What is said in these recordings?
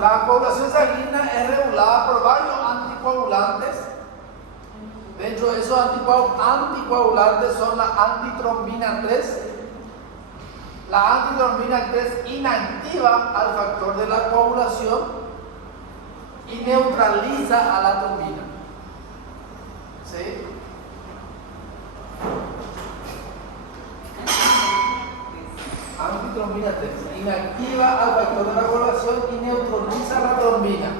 La coagulación sanguínea es regulada por varios anticoagulantes. Dentro de esos anticoagulantes son la antitrombina 3. La antitrombina 3 inactiva al factor de la coagulación y neutraliza a la trombina. ¿Sí? Antitrombina 3 inactiva al factor de la coagulación y neutraliza la trombina.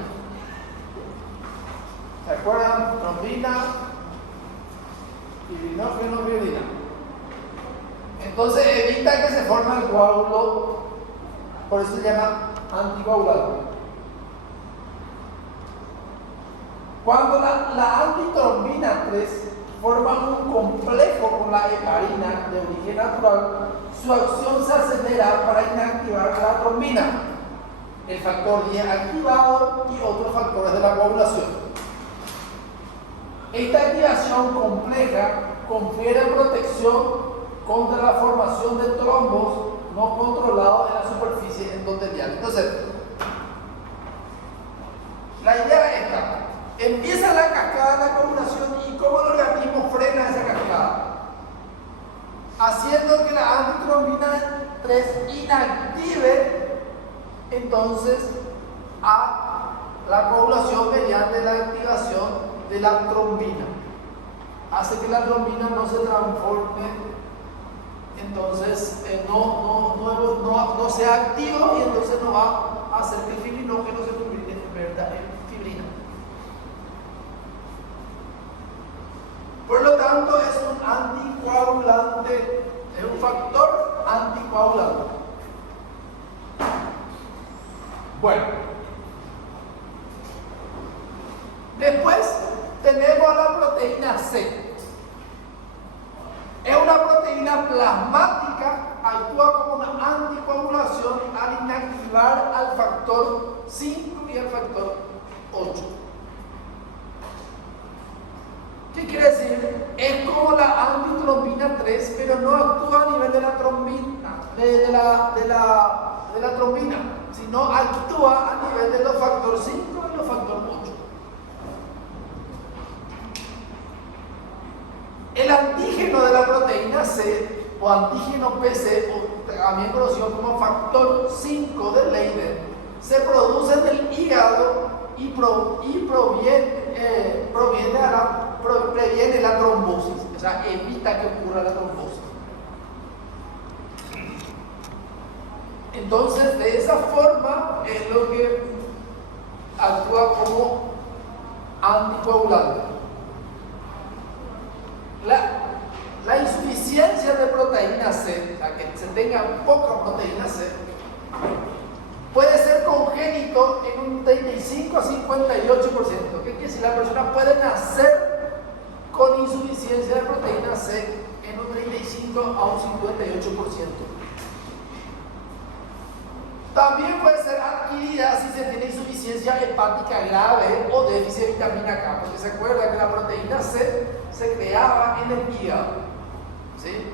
¿Se acuerdan? Trombina, fibrinogen, fibrina. Entonces evita que se forme el coágulo, por eso se llama anticoagulante. Cuando la antitrombina 3 forma un complejo con la heparina de origen natural, su acción se acelera para inactivar la trombina, el factor 10 activado y otros factores de la coagulación. Esta activación compleja confiere protección contra la formación de trombos no controlados en la superficie endotelial. Entonces, la idea es esta. Empieza la cascada de la coagulación y cómo el organismo frena esa cascada, haciendo que la antitrombina 3 inactive entonces a la coagulación mediante la activación de la trombina. Hace que la trombina no se transforme, entonces no sea activo y entonces no va a hacer que el fibrinógeno se convierta en fibrina. Por lo tanto, es un anticoagulante, es un factor anticoagulante. Bueno, después tenemos a la proteína C. Es una proteína plasmática, actúa como una anticoagulación al inactivar al factor 5 y al factor 8. ¿Qué quiere decir? Es como la antitrombina 3, pero no actúa a nivel de la trombina, de la trombina, sino actúa a nivel de los factores 5 y los factores 8. El antígeno de la proteína C, o antígeno PC, o también conocido como factor 5 de Leiden, se produce en el hígado y previene la trombosis, o sea, evita que ocurra la trombosis. Entonces, de esa forma es lo que actúa como anticoagulante. La insuficiencia de proteína C, o sea, que se tenga poca proteína C, puede ser congénito en un 35 a 58%. ¿Qué quiere decir? La persona puede nacer con insuficiencia de proteína C en un 35 a un 58%. También puede ser adquirida si se tiene insuficiencia hepática grave o déficit de vitamina K, porque se acuerda que la proteína C se creaba en el hígado, ¿sí?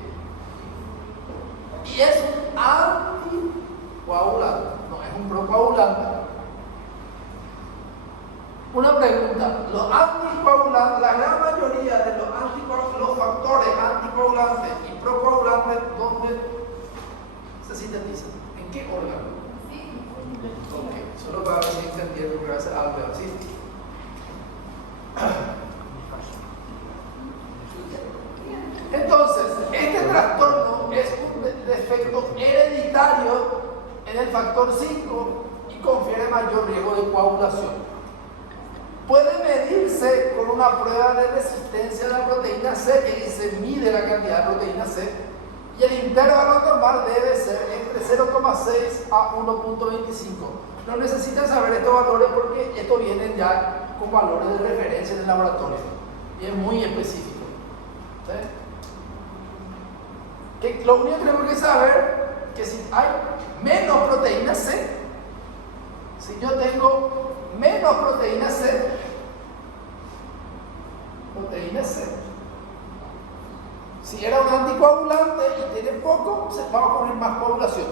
Y es un anticoagulante, no es un procoagulante. Una pregunta: los anticoagulantes, la gran mayoría de los factores anticoagulantes y procoagulantes, ¿dónde se sintetizan? ¿En qué órgano? Ok, solo para ver si entendieron lo que hace Albert, ¿sí? Entonces, este trastorno es un defecto hereditario en el factor 5 y confiere mayor riesgo de coagulación. Puede medirse con una prueba de resistencia de la proteína C, que se mide la cantidad de proteína C, y el intervalo normal debe ser entre 0,6 a 1,25. No necesitan saber estos valores porque estos vienen ya con valores de referencia en el laboratorio y es muy específico. ¿Sí? Que lo único que tenemos que saber es que si hay menos proteína C, si yo tengo menos proteína C, si era un anticoagulante y tiene poco, se va a poner más coagulación,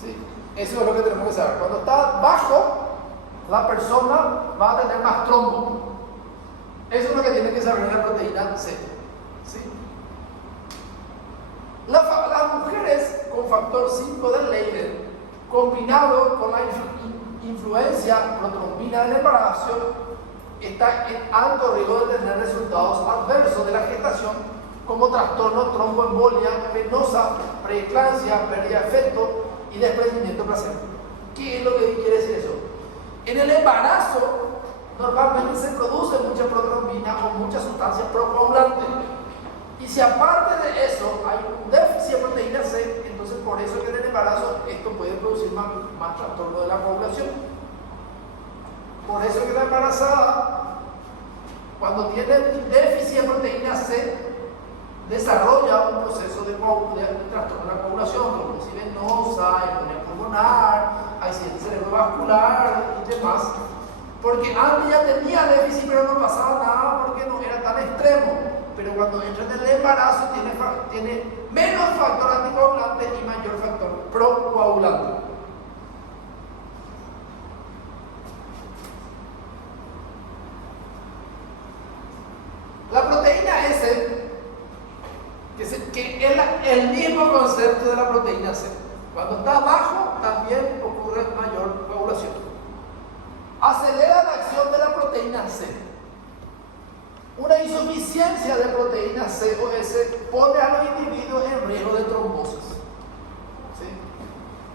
¿sí? Eso es lo que tenemos que saber. Cuando está bajo, la persona va a tener más trombo. Eso es lo que tiene que saber la proteína C. ¿Sí? Las mujeres con factor 5 del Leiden, combinado con la influencia protrombina del embarazo, está en alto riesgo de tener resultados adversos de la gestación, como trastornos, tromboembolia venosa, preeclampsia, pérdida de feto y desprendimiento placenta. ¿Qué es lo que quiere decir eso? En el embarazo normalmente se produce mucha protrombina o muchas sustancias procoagulantes. Y si aparte de eso hay un déficit de proteína C, entonces por eso que en el embarazo esto puede producir más trastorno de la coagulación. Por eso que la embarazada, cuando tiene déficit de proteína C, desarrolla un proceso de trastorno de la coagulación, como venosa, embolia pulmonar, accidente cerebrovascular y demás. Porque antes ya tenía déficit, pero no pasaba nada porque no era tan extremo. Pero cuando entra en el embarazo tiene menos factor anticoagulante y mayor factor procoagulante. La proteína S, que es el mismo concepto de la proteína C. Cuando está bajo, también ocurre mayor coagulación. Acelera la acción de la proteína C. Una insuficiencia de proteína C o S pone a los individuos en riesgo de trombosis. ¿Sí?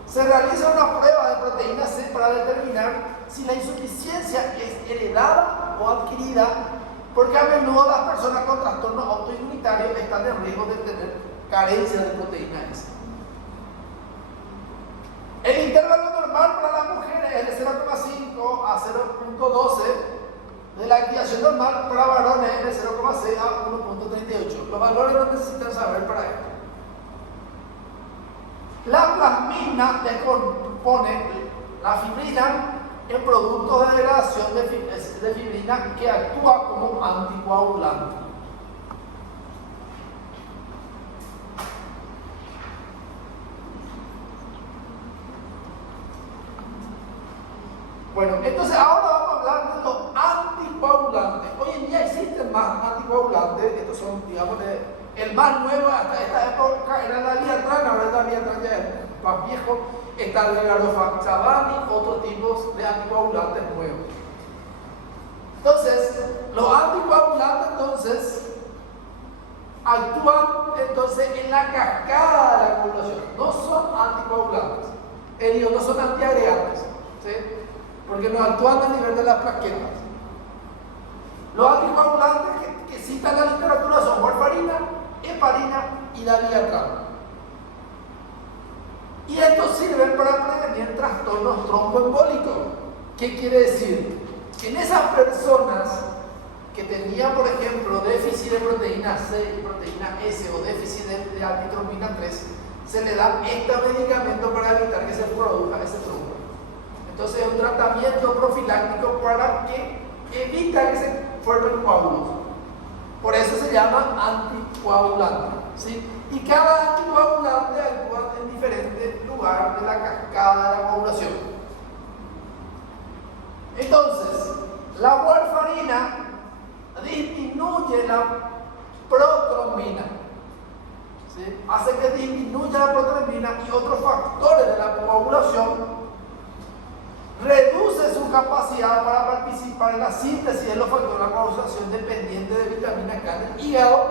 Se realiza una prueba de proteína C para determinar si la insuficiencia es heredada o adquirida, porque a menudo las personas con trastornos autoinmunitarios están en riesgo de tener carencia de proteína S. El intervalo normal para las mujeres es de 0,5 a 0,12. De la activación normal para varones es de 0,6 a 1,38. Los valores no necesitan saber para esto. La plasmina descompone la fibrina en productos de degradación de fibrina que actúa como anticoagulante. Bueno, entonces ahora vamos a hablar de los anticoagulantes. Hoy en día existen más anticoagulantes. Estos son, digamos, el más nuevo hasta esta época era la Liatran. Ahora la Liatran ya es más viejo. Está el Rivaroxaban y otros tipos de anticoagulantes nuevos. Entonces, los anticoagulantes actúan en la cascada de la coagulación. No son anticoagulantes. Ellos no son antiagregantes. ¿Sí? Porque no actúan a nivel de las plaquetas. Los anticoagulantes que citan la literatura son warfarina, heparina y dabigatran. Y estos sirven para prevenir trastornos tromboembólicos. ¿Qué quiere decir? En esas personas que tenían, por ejemplo, déficit de proteína C y proteína S o déficit de antitrombina 3, se le da este medicamento para evitar que se produzca ese trombo. Entonces es un tratamiento profiláctico para que evita que se formen coágulos. Por eso se llama anticoagulante. ¿Sí? Y cada anticoagulante actúa en diferentes lugares de la cascada de la coagulación. Entonces, la warfarina disminuye la protrombina. ¿Sí? Hace que disminuya la protrombina y otros factores de la coagulación. Reduce su capacidad para participar en la síntesis de los factores de la coagulación dependiente de vitamina K en el hígado.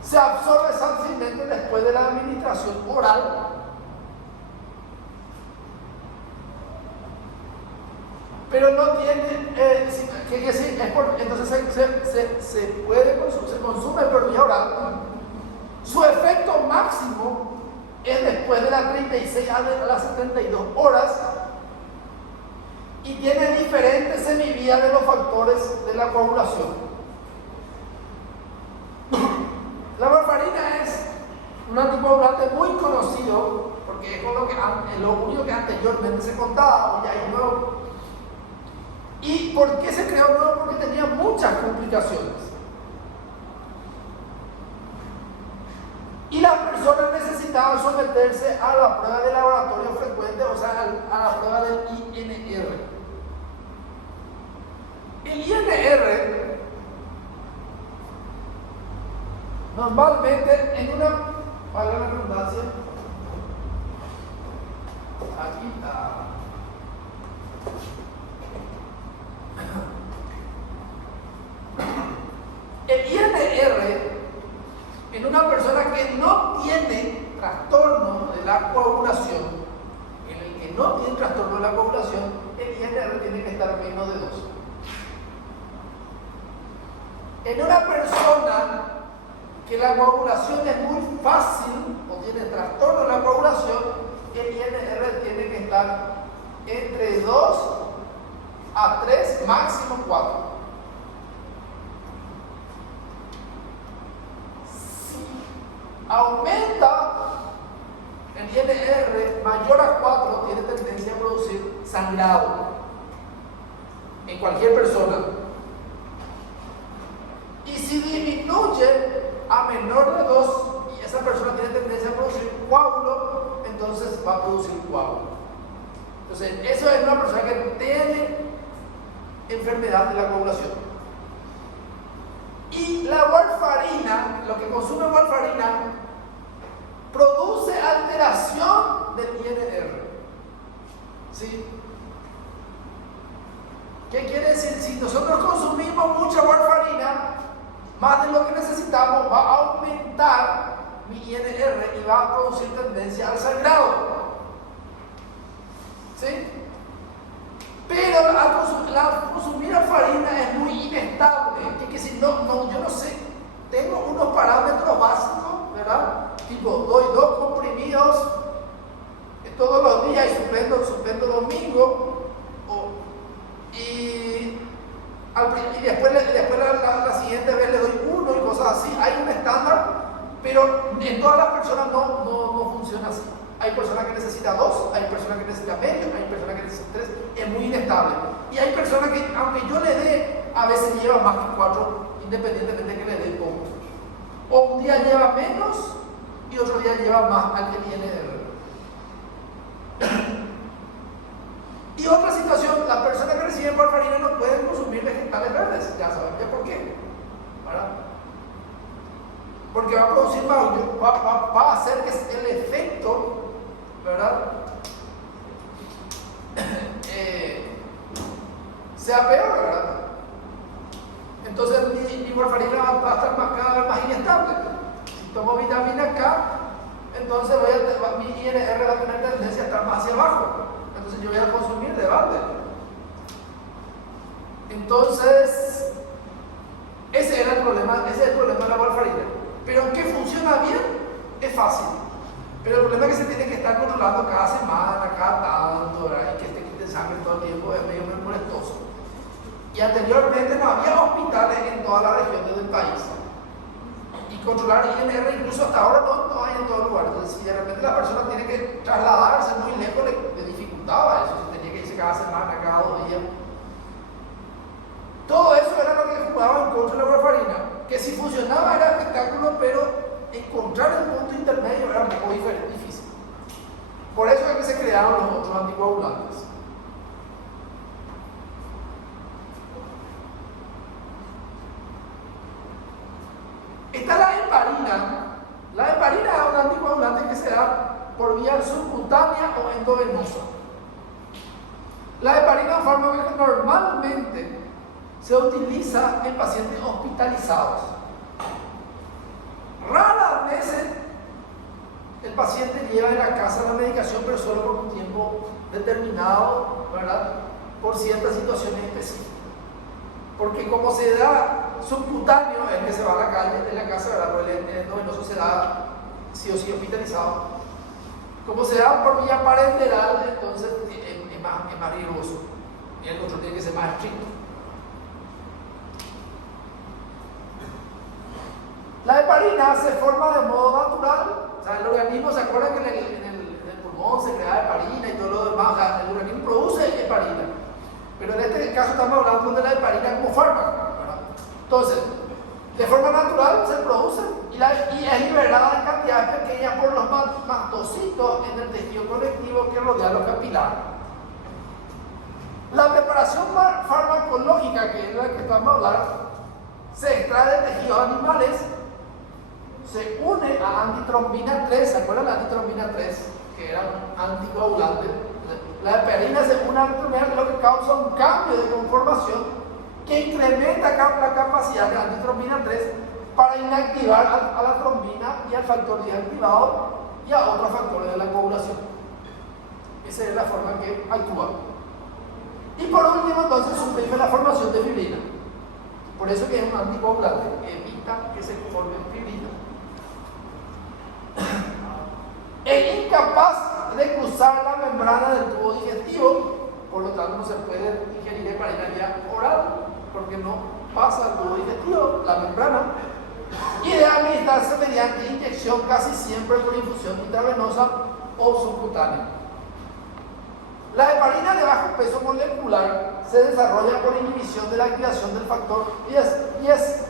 Se absorbe fácilmente después de la administración oral. Pero no tiene, entonces se consume por vía oral. Su efecto máximo es después de las 36 a las 72 horas. Y tiene diferentes semivías de los factores de la coagulación. La warfarina es un anticoagulante muy conocido porque es lo único que anteriormente se contaba, hoy hay nuevo. ¿Y por qué se creó nuevo? Porque tenía muchas complicaciones. Y las personas necesitaban someterse a la prueba de laboratorio Normalmente en una, valga la redundancia, aquí está. El INR en una persona que no tiene trastorno de la coagulación, en el que no tiene trastorno de la coagulación, el INR tiene que estar menos de 2. En una persona que la coagulación es muy fácil o tiene trastorno de la coagulación, el INR tiene que estar entre 2 a 3, máximo 4. Aumenta el INR mayor a 4, tiene tendencia a producir sangrado en cualquier persona. Y si disminuye a menor de 2 y esa persona tiene tendencia a producir coágulo, entonces va a producir coágulo. Entonces, eso es una persona que tiene enfermedad de la coagulación. Y la warfarina, lo que consume warfarina, produce alteración del INR. ¿Sí? ¿Qué quiere decir? Si nosotros consumimos mucha warfarina, más de lo que necesitamos, va a aumentar mi INR y va a producir tendencia al sangrado. ¿Sí? Pero al consumir farina es muy inestable. Que si no, yo no sé, tengo unos parámetros básicos, ¿verdad? Tipo, doy 2 comprimidos todos los días y suspendo domingo, y después la siguiente vez le doy 1 y cosas así. Hay un estándar, pero en todas las personas no funciona así. Hay personas que necesitan 2, hay personas que necesitan medio, hay personas que necesitan 3, es muy inestable. Y hay personas que, aunque yo le dé, a veces lleva más que 4, independientemente de que le dé poco. O un día lleva menos y otro día lleva más al que tiene Y otra situación, las personas que reciben warfarina no pueden consumir vegetales verdes. Ya saben ya por qué, ¿verdad? Porque va a producir más, va a hacer que el efecto, ¿verdad? Sea peor, ¿verdad? Entonces mi warfarina va a estar cada vez más inestable. Si tomo vitamina K, entonces mi INR va a tener tendencia a estar más hacia abajo. Entonces yo voy a consumir de balde. Entonces, ese es el problema de la warfarina. Pero que funciona bien, es fácil. Pero el problema es que se tiene que estar controlando cada semana, cada tanto, ¿verdad? Y que te quite sangre todo el tiempo es medio molestoso. Y anteriormente no había hospitales en todas las regiones del país. Y controlar INR incluso hasta ahora no hay en todo lugar. Entonces, si de repente la persona tiene que trasladarse muy lejos, le dificultaba eso. Se tenía que irse cada semana, cada 2 días. Todo eso era lo que jugaba en contra de la warfarina. Que si funcionaba era espectáculo, pero encontrar el punto intermedio era un poco difícil. Por eso es que se crearon los otros anticoagulantes. Está la heparina. La heparina es un anticoagulante que se da por vía subcutánea o endovenosa. La heparina es un fármaco que normalmente se utiliza en pacientes hospitalizados. Raras veces el paciente lleva en la casa la medicación, pero solo por un tiempo determinado, ¿verdad? Por ciertas situaciones específicas. Porque como se da subcutáneo, es que se va a la calle, en la casa, ¿verdad? Porque el endovenoso se da sí o sí hospitalizado. Como se da por vía parenteral, entonces es más riesgoso. Y el control tiene que ser más estricto. La heparina se forma de modo natural. O sea, el organismo, ¿se acuerdan que en el pulmón se crea heparina y todo lo demás? O sea, el organismo produce heparina. Pero en este caso estamos hablando de la heparina como fármaco, ¿verdad? Entonces, de forma natural se produce y es liberada en cantidades pequeñas por los mastocitos en el tejido conectivo que rodea los capilares. La preparación farmacológica, que es la que estamos hablando, se extrae de tejidos animales, se une a antitrombina 3. ¿Se acuerdan de la antitrombina 3? Que era un anticoagulante. La heparina se une a antitrombina, lo que causa un cambio de conformación que incrementa la capacidad de la antitrombina 3 para inactivar a la trombina y al factor 10 activado y a otros factores de la coagulación. Esa es la forma que actúa. Y por último, entonces, suprime la formación de fibrina. Por eso que es un anticoagulante, que evita que se forme fibrina. Es incapaz de cruzar la membrana del tubo digestivo, por lo tanto no se puede ingerir heparina vía oral, porque no pasa al tubo digestivo, la membrana, y debe administrarse mediante inyección, casi siempre por infusión intravenosa o subcutánea. La heparina de bajo peso molecular se desarrolla por inhibición de la activación del factor 10,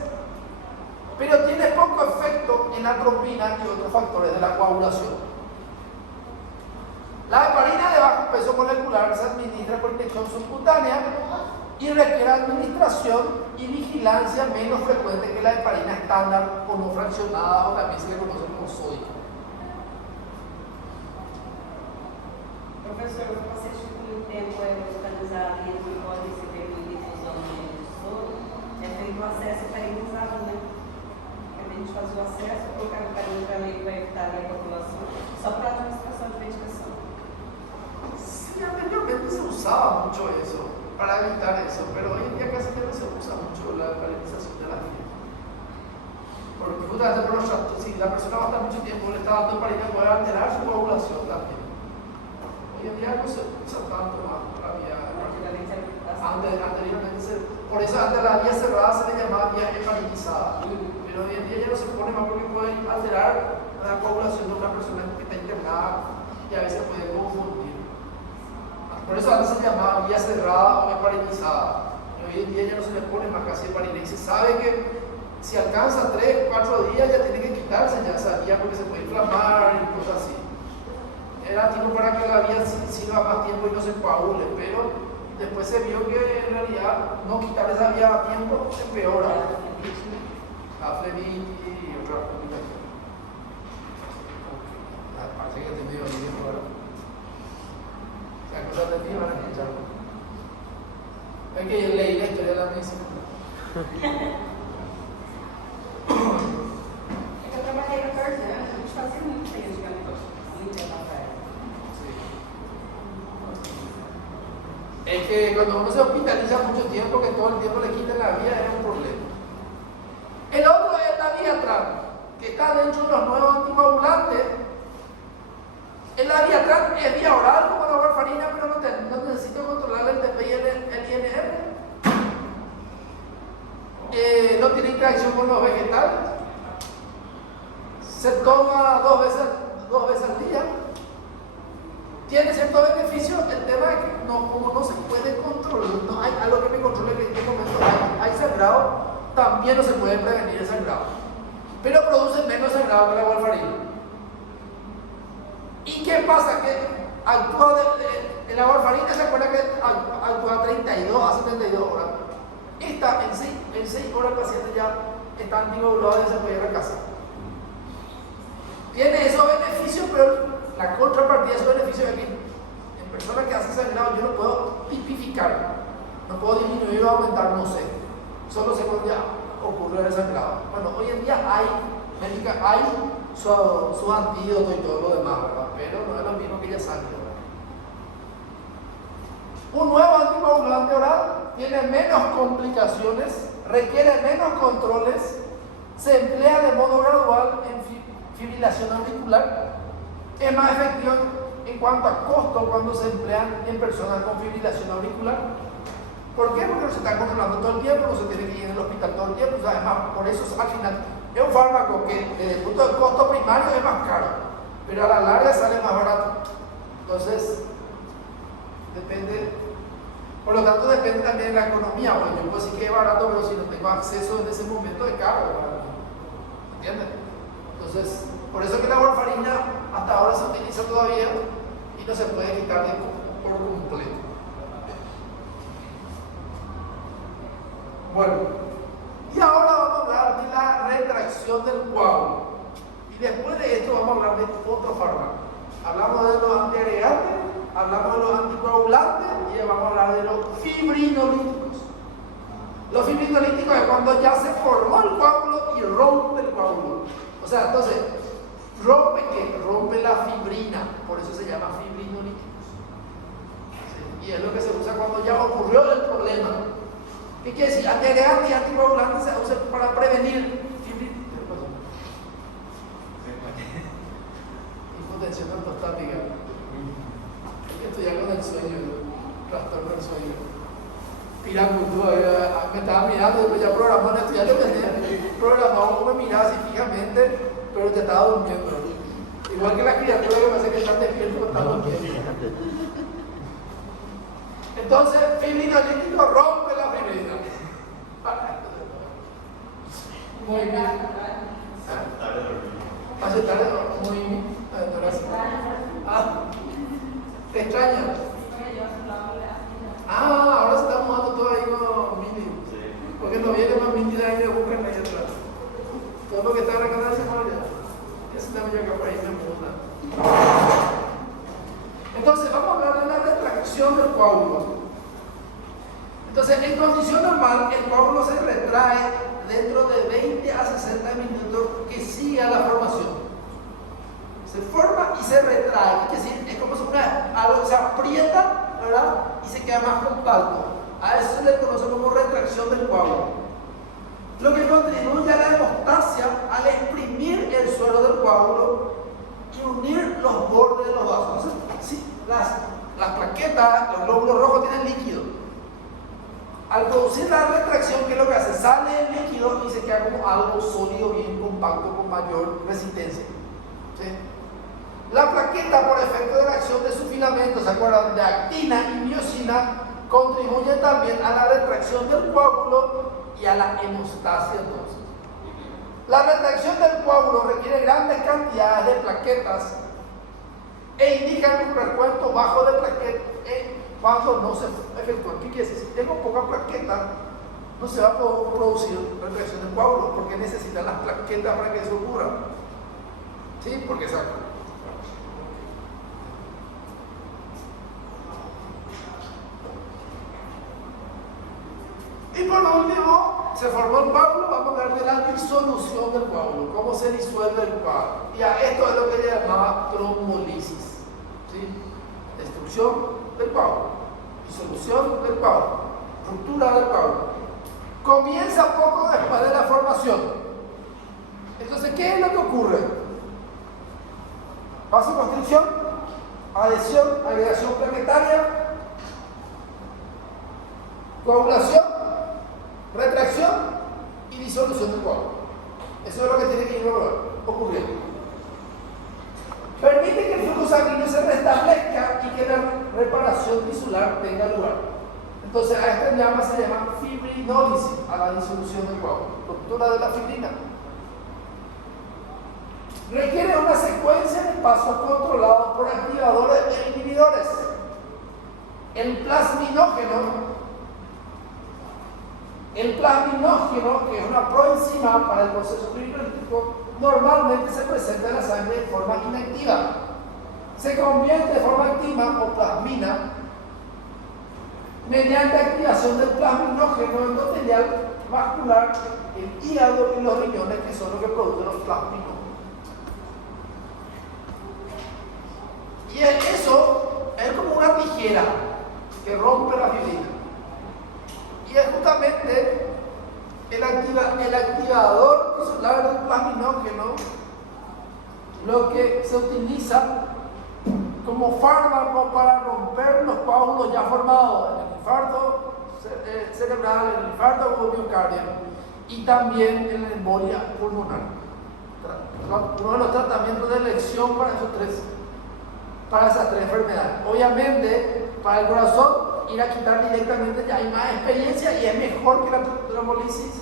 pero tiene poco efecto en la trombina y otros factores de la coagulación. La heparina de bajo peso molecular se administra por inyección subcutánea y requiere administración y vigilancia menos frecuente que la heparina estándar o no fraccionada, o también se le conoce como sódica. Professor, o paciente com muito tempo é hospitalizado e ele não pode receber uma difusão de soro, é feito o acesso heparinizado, né? A gente faz o acesso, colocar o heparina para evitar a coagulação, só para a administração de medicação. Sí, anteriormente se usaba mucho eso, para evitar eso, pero hoy en día casi ya no se usa mucho la heparinización de la fiel. Porque justamente por si la persona va a estar mucho tiempo le está dando heparina, puede alterar su coagulación también. Hoy en día no se usa tanto más todavía. Anteriormente por eso antes la vía cerrada se le llamaba vía heparinizada, pero hoy en día ya no se pone más porque puede alterar la coagulación de una persona que está internada y a veces puede confundir. Por eso antes se llamaba vía cerrada o heparinizada. Hoy en día ya no se le pone más casi heparina y se sabe que si alcanza 3 o 4 días ya tiene que quitarse ya esa vía porque se puede inflamar y cosas así. Era tipo para que la vía sirva más tiempo y no se coagule, pero después se vio que en realidad no quitar esa vía a tiempo empeora. La flebitis y otras complicaciones. Parece que te medio bien ahora. Las cosas de mí van a escuchar. Es que yo leí la historia de la medicina. É que eu trabalhei 14 anos, a gente fazia muito tempo de muito tempo atrás. Es que cuando uno se hospitaliza mucho tiempo, que todo el tiempo le quitan la vía, es un problema. El otro es la Viatran, que está dentro de los nuevos anticoagulantes. En la Viatran es vía oral como la warfarina, pero no necesito controlar el TP y el INR. No tiene interacción con los vegetales. Se toma dos veces al día. Tiene cierto beneficio. El tema es que como no se puede controlar, no hay algo que me controle que en este momento hay sangrado, también no se puede prevenir el sangrado. Pero produce menos sangrado que la warfarina. ¿Y qué pasa? Que actúa en la warfarina, se acuerda que actúa 32 a 72 horas. Esta en 6 horas el paciente ya está anticoagulado y se puede ir a casa. Tiene esos beneficios, pero la contrapartida de esos beneficios es que en personas que hacen sangrado yo no puedo tipificar, no puedo disminuir o aumentar, no sé. Solo sé cuando ya ocurre el sangrado. Bueno, hoy en día hay su antídoto y todo lo demás, ¿verdad? Pero no es lo mismo que ya sangre. Un nuevo anticoagulante oral tiene menos complicaciones, requiere menos controles, se emplea de modo gradual en fibrilación auricular, es más efectivo en cuanto a costo cuando se emplean en personas con fibrilación auricular. ¿Por qué? Porque no se está controlando todo el tiempo, no se tiene que ir al hospital todo el tiempo, o sea, además por eso al final es un fármaco que desde el punto de costo primario es más caro, pero a la larga sale más barato. Entonces, depende, por lo tanto depende también de la economía. Bueno, yo puedo decir que es barato, pero si no tengo acceso en ese momento es caro, ¿entiendes? Entonces, por eso que la warfarina hasta ahora se utiliza todavía y no se puede quitar por completo. Bueno, y ahora vamos a hablar de la retracción del coágulo. vamos a hablar de otro fármaco. Hablamos de los antiagregantes, hablamos de los anticoagulantes y vamos a hablar de los fibrinolíticos. Los fibrinolíticos es cuando ya se formó el coágulo y rompe el coágulo. O sea, entonces, ¿rompe qué? Rompe la fibrina, por eso se llama fibrinolíticos. ¿Sí? Y es lo que se usa cuando ya ocurrió el problema. ¿Qué quiere decir? Antiagregantes y anticoagulantes se usan para prevenir hipotensión ortostática. Esto ya con el sueño, trastorno del sueño. Tú me estaba mirando y después ya programó un estudiante, programó como me miraba así fijamente, pero te estaba durmiendo. Igual que las criaturas que me hacen que están despiertos pero están durmiendo. Entonces, fibrinolítico rompe la fibrina. Muy bien. Hace tarde, muy bien. ¿Te extraña? Ahora se está mudando todo ahí con Mini. Porque no viene más Mini de ahí de buscar ahí atrás. Todo lo que está en la canal se mueve. Ese también yo que por ahí se muda. Entonces, vamos a hablar de la retracción del coágulo. Entonces, en condición normal, el coágulo se retrae dentro de 20 a 60 minutos que sigue a la formación. Se forma y se retrae, es decir, es como si algo se aprieta, ¿verdad? Y se queda más compacto. A eso se le conoce como retracción del coágulo. Lo que contribuye a la hemostasia al exprimir el suelo del coágulo y unir los bordes de los vasos. Entonces, sí, las plaquetas, los glóbulos rojos tienen líquido. Al producir la retracción, ¿qué es lo que hace? Sale el líquido y se queda como algo sólido, bien compacto, con mayor resistencia. ¿Sí? La plaqueta, por efecto de la acción de sus filamentos, ¿se acuerdan? De actina y miosina, contribuye también a la retracción del coágulo y a la hemostasia. Entonces, la retracción del coágulo requiere grandes cantidades de plaquetas e indica un recuento bajo de plaquetas cuando no se efectúa. ¿Qué quiere decir? Si tengo poca plaqueta, no se va a poder producir retracción del coágulo porque necesitan las plaquetas para que eso ocurra. ¿Sí? Porque esa y por último, se formó el coágulo, vamos a hablar de la disolución del coágulo, cómo se disuelve el coágulo. Y a esto es lo que se llama trombolisis. ¿Sí? Destrucción del coágulo, disolución del coágulo, ruptura del coágulo. Comienza poco después de la formación. Entonces, ¿qué es lo que ocurre? Vasoconstricción, adhesión, agregación plaquetaria, coagulación, retracción y disolución del coágulo. Eso es lo que tiene que ir ocurriendo. Permite que el flujo sanguíneo se restablezca y que la reparación tisular tenga lugar. Entonces, a esta llama se llama fibrinólisis, a la disolución del coágulo, ruptura de la fibrina. Requiere una secuencia de pasos controlados por activadores e inhibidores. El plasminógeno, que es una proenzima para el proceso fibrinolítico, normalmente se presenta en la sangre de forma inactiva. Se convierte de forma activa o plasmina mediante activación del plasminógeno endotelial vascular, el hígado y los riñones, que son los que producen los plasminógenos. Y eso es como una tijera que rompe la fibrina. Y es justamente el activador tisular del plasminógeno lo que se utiliza como fármaco para romper los coágulos ya formados, el infarto cerebral, el infarto miocardial y también en la embolia pulmonar. Uno de los tratamientos de elección para esas tres enfermedades. Obviamente, para el corazón, ir a quitar directamente ya hay más experiencia y es mejor que la trombolisis.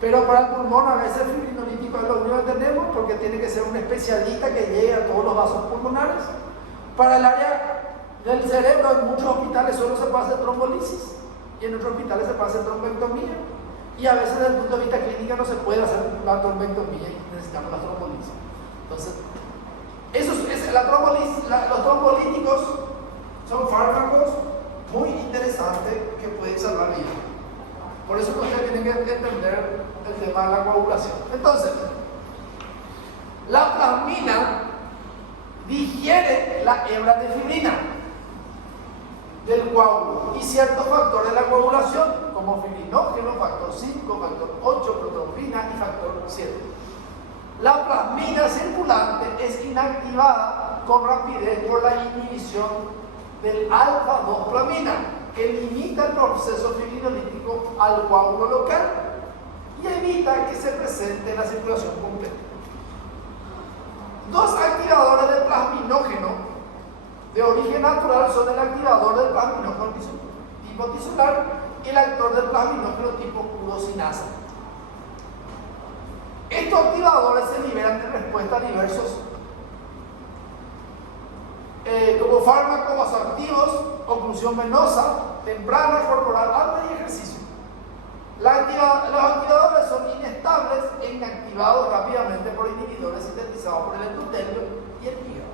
Pero para el pulmón, a veces el fibrinolítico es lo único que tenemos porque tiene que ser un especialista que llegue a todos los vasos pulmonares. Para el área del cerebro, en muchos hospitales solo se puede hacer trombolisis y en otros hospitales se puede hacer trombectomía. Y a veces, desde el punto de vista clínico, no se puede hacer la trombectomía y necesitamos la trombolisis. Entonces, los trombolíticos son fármacos muy interesantes que pueden salvar vidas. Por eso ustedes tienen que entender el tema de la coagulación. Entonces, la plasmina digiere la hebra de fibrina del coágulo y ciertos factores de la coagulación, como fibrinógeno, factor 5, factor 8, protrombina y factor 7. La plasmina circulante es inactivada con rapidez por la inhibición del alfa-2-plasmina, que limita el proceso fibrinolítico al coágulo local y evita que se presente en la circulación completa. Dos activadores del plasminógeno de origen natural son el activador del plasminógeno tipo tisular y el actor del plasminógeno tipo urosinasa. Estos activadores se liberan en respuesta a diversos como fármacos vasoactivos, oclusión venosa, temprana, corporal alta y ejercicio. Los activadores son inestables e inactivados rápidamente por inhibidores sintetizados por el endotelio y el hígado.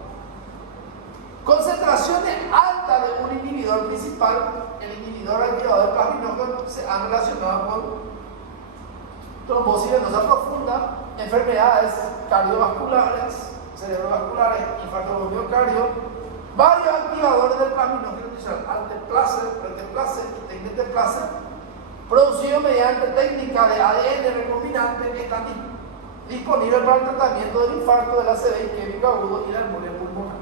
Concentraciones altas de un inhibidor principal, el inhibidor activador del plasminógeno, se han relacionado con trombosis venosa profunda, enfermedades cardiovasculares, cerebrovasculares, infarto del miocardio. Varios activadores del plasminógeno tisular, alteplase, reteplase y tecneteplase, producidos mediante técnica de ADN recombinante, que están disponibles para el tratamiento del infarto, del ACV isquémico agudo y la embolia pulmonar.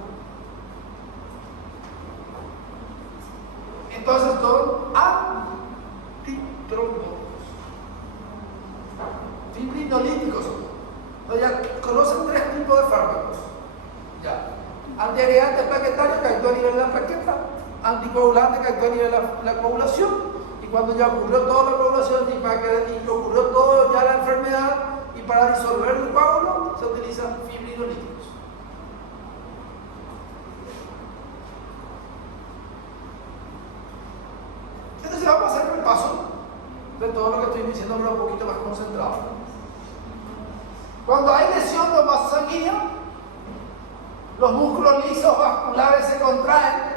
Entonces son antitrombóticos, fibrinolíticos. Ya conocen tres tipos de fármacos. Ya. Antiagregante plaquetario que actúa a nivel de la plaqueta, anticoagulante que actúa a nivel de la coagulación, y cuando ya ocurrió toda la coagulación y ocurrió todo ya la enfermedad, y para disolver el coágulo se utilizan fibrinolíticos. Entonces vamos a hacer un repaso de todo lo que estoy diciendo, pero un poquito más concentrado. Cuando hay lesión de vaso sanguíneo, los músculos lisos vasculares se contraen,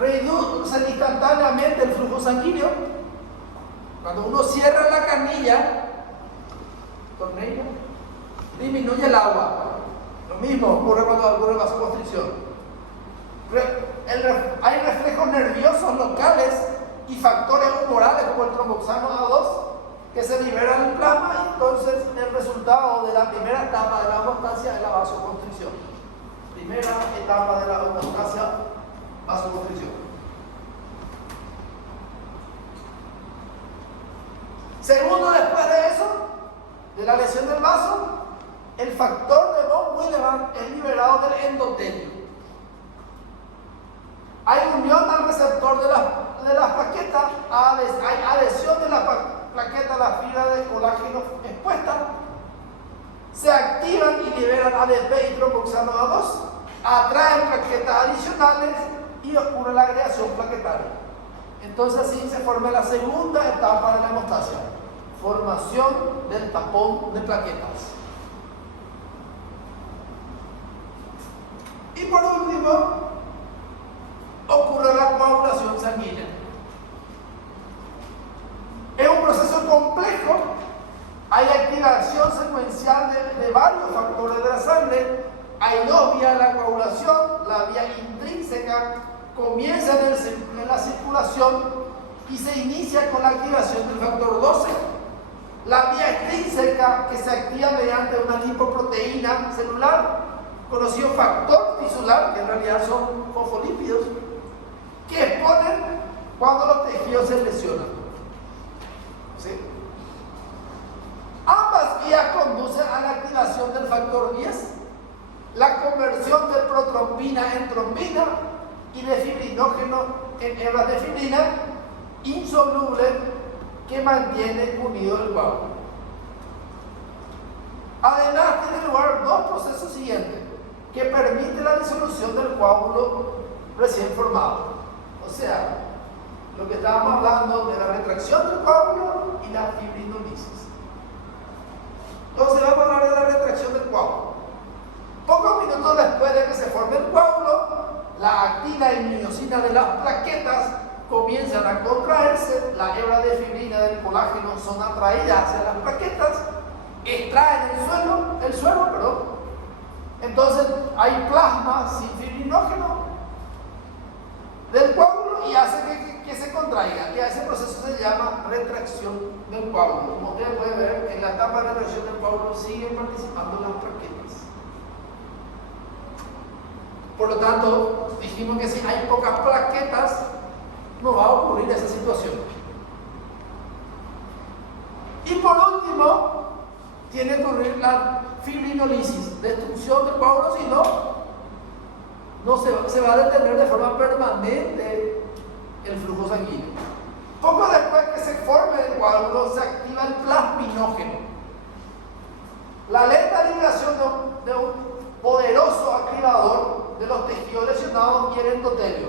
reducen instantáneamente el flujo sanguíneo. Cuando uno cierra la canilla, tornillo, disminuye el agua. Lo mismo ocurre cuando ocurre vasoconstricción. Hay reflejos nerviosos locales y factores humorales como el tromboxano A2 que se liberan en el plasma, y entonces el resultado de la primera etapa de la homeostasia es la vasoconstricción. Primera etapa de la homeostasia, vasoconstricción. Segundo, después de eso, de la lesión del vaso, el factor de von Willebrand es liberado del endotelio. Hay unión al receptor de las plaquetas, hay adhesión de la plaqueta a la fibra de colágeno expuesta, se activan y liberan ADP y tromboxano A2, atraen plaquetas adicionales y ocurre la agregación plaquetaria. Entonces así se forma la segunda etapa de la hemostasia, formación del tapón de plaquetas. Y por último, ocurre la coagulación sanguínea. Es un proceso complejo, hay activación secuencial de varios factores de la sangre, hay dos vías de la coagulación, la vía intrínseca comienza en la circulación y se inicia con la activación del factor 12, la vía extrínseca que se activa mediante una lipoproteína celular, conocido factor tisular, que en realidad son fosfolípidos, que exponen cuando los tejidos se lesionan. ¿Sí? Ambas vías conducen a la activación del factor 10, la conversión de protrombina en trombina y de fibrinógeno en hebras de fibrina insoluble que mantiene unido el coágulo. Además, tiene lugar dos procesos siguientes que permiten la disolución del coágulo recién formado. O sea, lo que estábamos hablando de la retracción del coágulo y la fibrinolisis. Entonces vamos a hablar de la retracción del coágulo. Pocos minutos después de que se forme el coágulo, la actina y miosina de las plaquetas comienzan a contraerse, la hebra de fibrina del colágeno son atraídas hacia las plaquetas, extraen el suero, entonces hay plasma sin fibrinógeno del coágulo y hace que se contraiga, y a ese proceso se llama retracción del coágulo. Como ustedes pueden ver, en la etapa de retracción del coágulo siguen participando las plaquetas. Por lo tanto, dijimos que si hay pocas plaquetas, no va a ocurrir esa situación. Y por último, tiene que ocurrir la fibrinolisis, destrucción del coágulo, si no se va a detener de forma permanente el flujo sanguíneo. Poco después que se forme el coágulo, se activa el plasminógeno. La lenta liberación de un poderoso activador de los tejidos lesionados y el endotelio,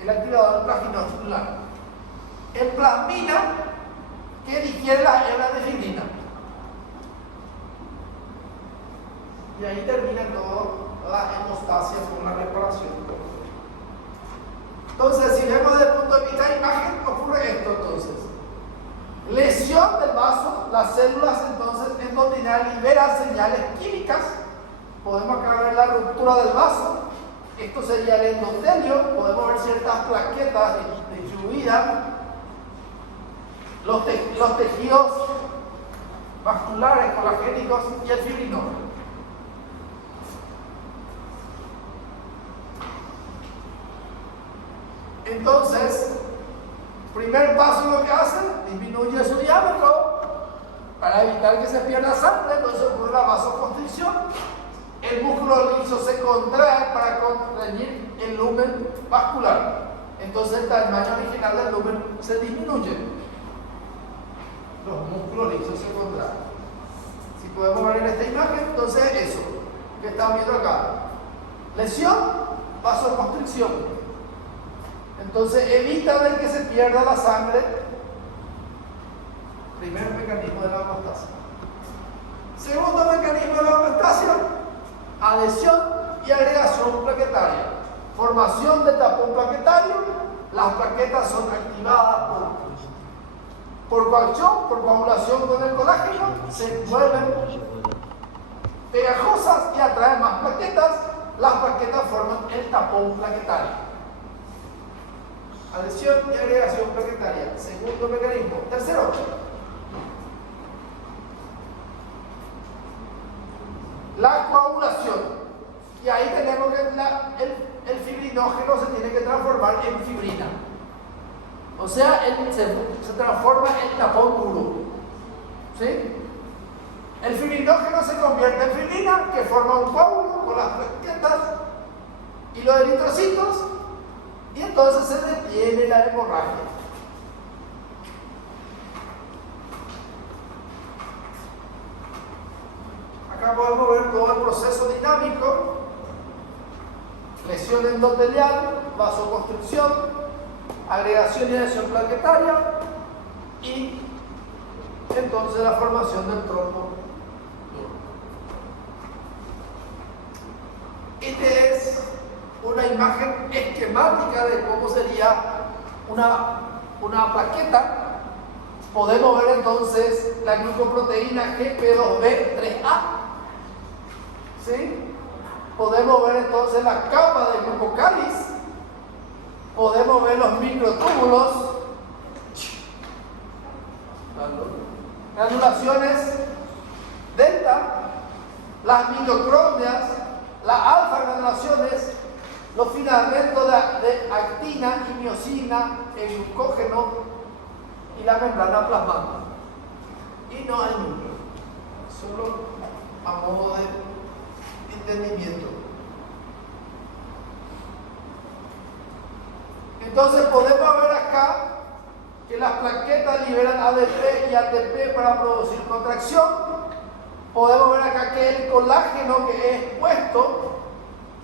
el activador plasminocelular. El plasmina que digiere las hebras de fibrina. Y ahí termina toda la hemostasia con la reparación. Entonces, si vemos desde el punto de vista de imagen, ocurre esto entonces. Lesión del vaso, las células entonces endoteliales liberan señales químicas. Podemos acá ver la ruptura del vaso. Esto sería el endotelio. Podemos ver ciertas plaquetas distribuidas. Los tejidos vasculares, colagénicos y el fibrinógeno. Entonces, primer paso lo que hace, disminuye su diámetro para evitar que se pierda sangre, entonces ocurre la vasoconstricción. El músculo liso se contrae para contraer el lumen vascular. Entonces el tamaño original del lumen se disminuye. Los músculos lisos se contraen. Si podemos ver en esta imagen, entonces eso que están viendo acá. Lesión, vasoconstricción. Entonces evita de que se pierda la sangre. Primer mecanismo de la homeostasia. Segundo mecanismo de la homeostasia, adhesión y agregación plaquetaria. Formación de tapón plaquetario. Las plaquetas son activadas por coacción, por coagulación con el colágeno, se vuelven pegajosas y atraen más plaquetas. Las plaquetas forman el tapón plaquetario. Adhesión y agregación plaquetaria. Segundo mecanismo. Tercero, la coagulación. Y ahí tenemos que el fibrinógeno se tiene que transformar en fibrina. O sea, se transforma en tapón duro. ¿Sí? El fibrinógeno se convierte en fibrina, que forma un coágulo con las plaquetas y los eritrocitos. Y entonces se detiene la hemorragia. Acá podemos ver todo el proceso dinámico: lesión endotelial, vasoconstricción, agregación y adhesión plaquetaria y entonces la formación del trombo. Esta es una imagen esquemática de cómo sería una plaqueta. Podemos ver entonces la glucoproteína GP2B3A. ¿Sí? Podemos ver entonces la capa de glucocáliz. Podemos ver los microtúbulos, granulaciones delta, las mitocondrias, las alfa granulaciones, los filamentos de actina y miosina, el glucógeno y la membrana plasmática. Y no hay núcleo, solo a modo de entendimiento. Entonces podemos ver acá que las plaquetas liberan ADP y ATP para producir contracción. Podemos ver acá que el colágeno que es expuesto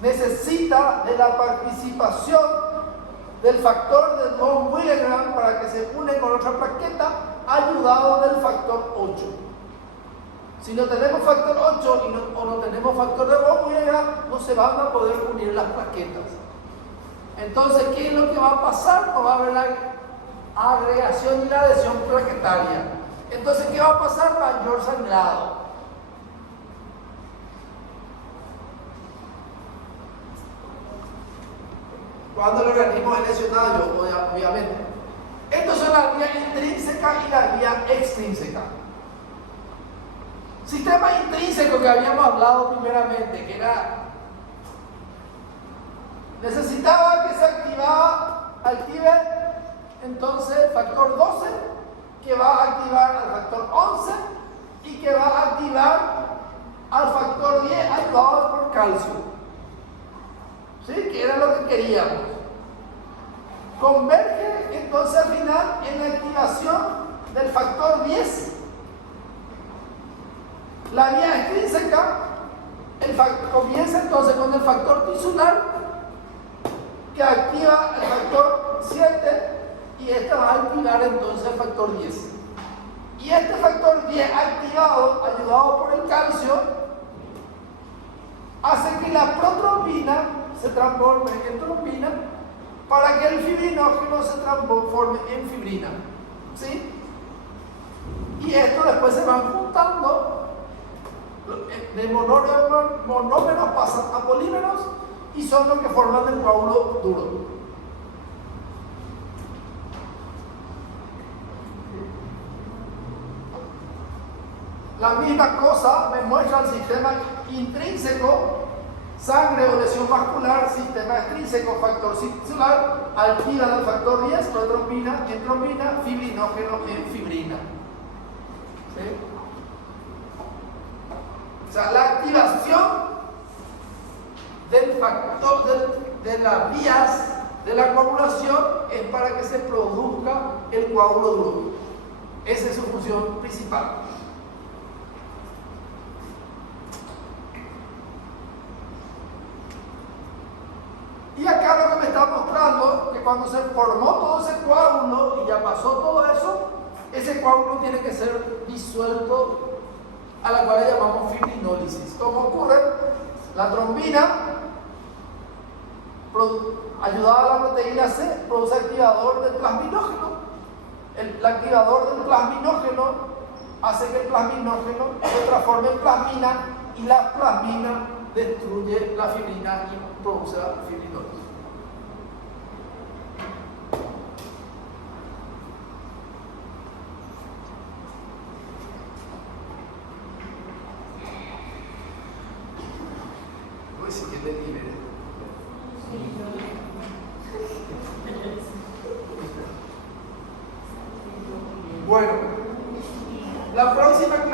necesita de la participación del factor de von Willebrand para que se une con otra plaqueta, ayudado del factor 8. Si no tenemos factor 8 o no tenemos factor de Bohr, no se van a poder unir las plaquetas. Entonces, ¿qué es lo que va a pasar? No va a haber la agregación y la adhesión plaquetaria. Entonces, ¿qué va a pasar? Mayor sangrado. Cuando el organismo es lesionado, obviamente. Estas son las vías intrínsecas y las vías extrínsecas. Sistema intrínseco que habíamos hablado primeramente, que era, necesitaba que se active entonces el factor 12, que va a activar al factor 11 y que va a activar al factor 10 ayudado por calcio. ¿Sí? Que era lo que queríamos. Converge entonces al final en la activación del factor 10. La vía extrínseca comienza entonces con el factor tisular, que activa el factor 7, y este va a activar entonces el factor 10. Y este factor 10 activado, ayudado por el calcio, hace que la protrombina se transforme en trombina para que el fibrinógeno se transforme en fibrina. ¿Sí? Y esto después se van juntando. De monómeros pasan a polímeros y son los que forman el coágulo duro. La misma cosa me muestra el sistema intrínseco, sangre o lesión vascular, sistema extrínseco, factor tisular, activa del factor 10, protrombina en trombina, fibrinógeno en fibrina. ¿Sí? O sea, la activación del factor de las vías de la coagulación es para que se produzca el coágulo duro. Esa es su función principal. Y acá lo que me está mostrando que cuando se formó todo ese coágulo y ya pasó todo eso, ese coágulo tiene que ser disuelto, a la cual le llamamos fibrinólisis. ¿Cómo ocurre? La trombina, ayudada a la proteína C, produce activador del plasminógeno. El activador del plasminógeno hace que el plasminógeno se transforme en plasmina, y la plasmina destruye la fibrina y produce la fibrinólisis. Sí que te libere. Bueno, la próxima clase